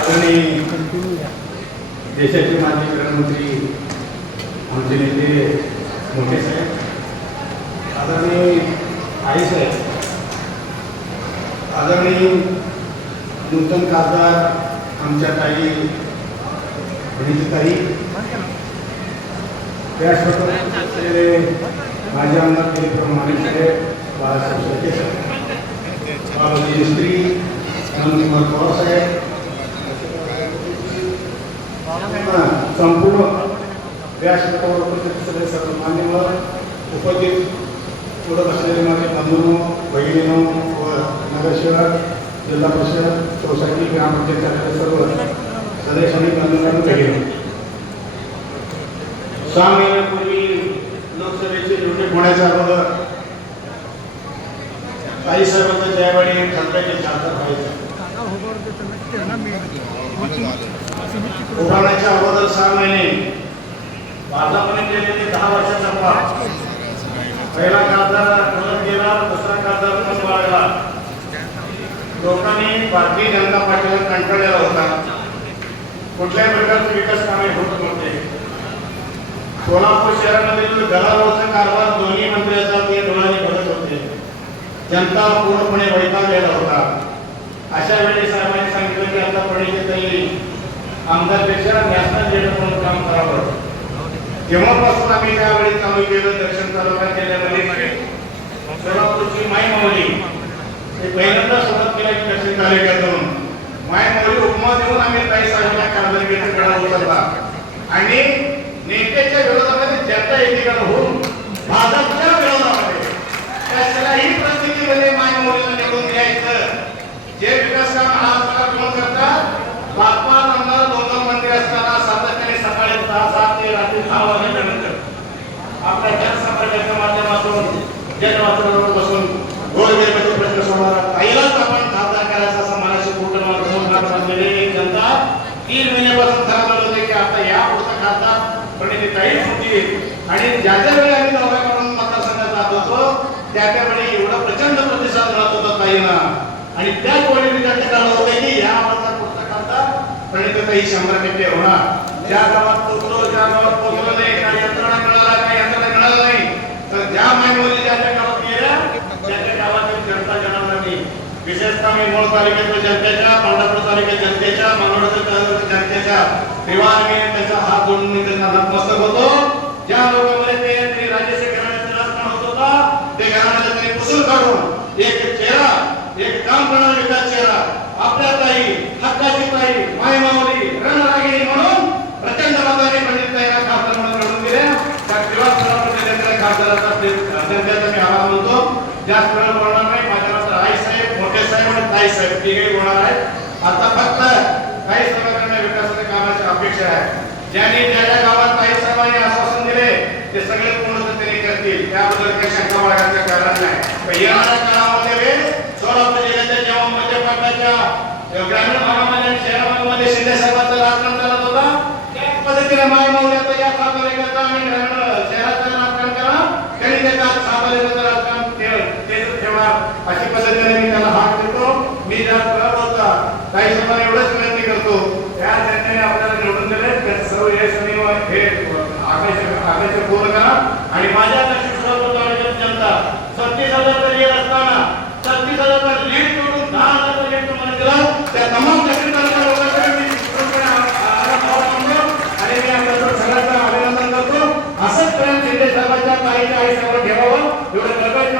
आदरणीय देशाचे माजी प्रधानमंत्री आमचे नेते मोठे साहेब आदरणीय आई साहेब आदरणीय नूतन खासदार आमच्या ताई ताई त्याचबरोबर असलेले माझे आमदार दिलीपप्रमाणे साहेब बाळासाहेब शेटे साहेब बाबाजी मिस्त्री नंदकुमार पवार साहेब संपूर्ण व्यासपीठावर उपस्थित सगळे सर्व मान्यवर उपस्थित पुढत असलेले माझे बंधूंनो भगिनीनो व नगरसेवक जिल्हा परिषद सोसायटी ग्रामपंचायत सर्व सदस्य आणि बंधूंनो भगिनी सहा महिन्यापूर्वी लोकसभेचे निवडणूक होण्याच्या अगोदर काही साहेबांचं जयवाडी ठरल्याचे चार्टर व्हायचं उभारण्याच्या सहा महिने भाजपने केलेले दहा वर्षाचा पाठ पहिला खासदार परत गेला दुसरा खासदार पण वाढला लोकांनी भारतीय जनता पार्टीला कंटाळलेला होता. कुठल्याही प्रकारचे विकास कामे होत नव्हते. सोलापूर शहरामधील दलालोचा कारभार दोन्ही मंत्र्याचा ते डोळ्याने बघत होते. जनता पूर्णपणे वैतागलेला होता. अशा वेळी साहेबांनी सांगितलं की आता पडेल तरी आमदारपेक्षा नॅशनल लेवल काम करावं तेव्हापासून आम्ही त्यावेळी चालू केलं दक्षिण तालुका केल्यामध्ये सोलापूरची माय माऊली हे पहिल्यांदा सुरुवात केली दक्षिण तालुक्यातून. माय माऊली उपमा देऊन आम्ही काही साहेबांना खासदारकीचा कडा उचलला. आणि नेत्याच्या विरोधामध्ये जनता एकीकडे होत माध्यमातून जनवातावरणावर बसून गोरगरिबाचे प्रश्न सोडवणार पहिलाच आपण खासदार करायचा असं जनता तीन महिन्यापासून ठरवलं होते की आता या पुढचा खासदार पण आणि ज्या ज्या वेळी आम्ही दौरा करून मतदारसंघात जात होतो त्या त्यावेळी एवढा प्रचंड प्रतिसाद राहत होता ताईंना. आणि त्याच वेळी मी त्यांच्या होते की या आवाजात पुढचा खासदार प्रणितताई शंभर टक्के होणार. ज्या गावात पोहोचलो ज्या गावात पोहोचलो नाही काही यंत्रणा मिळाला काही यंत्रणा मिळाला नाही तर ज्या मायमोली ज्या ज्या गावात गेल्या त्या त्या गावातील जनता जनावरांनी विशेषतः मी मूळ तालुक्यातील जनतेच्या पंढरपूर तालुक्यात जनतेच्या मंगळवार जनतेच्या. त्रिवार त्याचा हात जोडून मी त्यांना नतमस्तक होतो ज्या लोकांमध्ये ते त्यांनी राज्याचे घराण्याचा राजकारण होत होता ते घराण्याचा त्यांनी पुसून काढून एक चेहरा एक काम करणारा विकास चेहरा आपल्या ताई हक्काची ताई माय माऊली रणरागिणी म्हणून प्रचंड मताने पंडित ताईला खासदार म्हणून निवडून दिल्या त्या त्रिवार खासदाराचा जनतेचा मी आभार मानतो. जास्त वेळ बोलणार नाही माझ्या नंतर आई साहेब मोठे साहेब आणि ताई साहेब तिघे आहेत आता फक्त काही संघटनांना विकासाच्या कामाची अपेक्षा आहे. ज्यांनी ज्या ज्या गावात काही साहेबांनी आश्वासन दिले ते सगळे पूर्णतेने करतील. त्याबद्दल काही शंका बाळगायचं कारण नाही. येणाऱ्या काळामध्ये सोलापूर जिल्ह्याच्या जेव्हा मध्य प्रदेशच्या ग्रामीण भागामध्ये आणि शहरामध्ये शिंदे साहेबांचं राजकारण चालत होता त्याच पद्धतीने माय आता या साताऱ्याचं आणि ग्रामीण शहराचं राजकारण करा. त्यांनी त्याच्या साताऱ्याचं राजकारण ठेवणार अशी पद्धतीने मी त्याला काही शब्दाने एवढंच विनंती करतो. त्या आपल्याला निवडून दिले. सर्व हे शनिवार हे आकर्षक आकर्षक आणि माझ्या लक्ष सुरत होता आणि जनता. सत्तीस हजार तर येत असताना सत्तीस हजार तर लीड करून अभिनंदन करतो. असंच प्रेम शिंदे साहेबांच्या ठेवावं. एवढं गरबाजी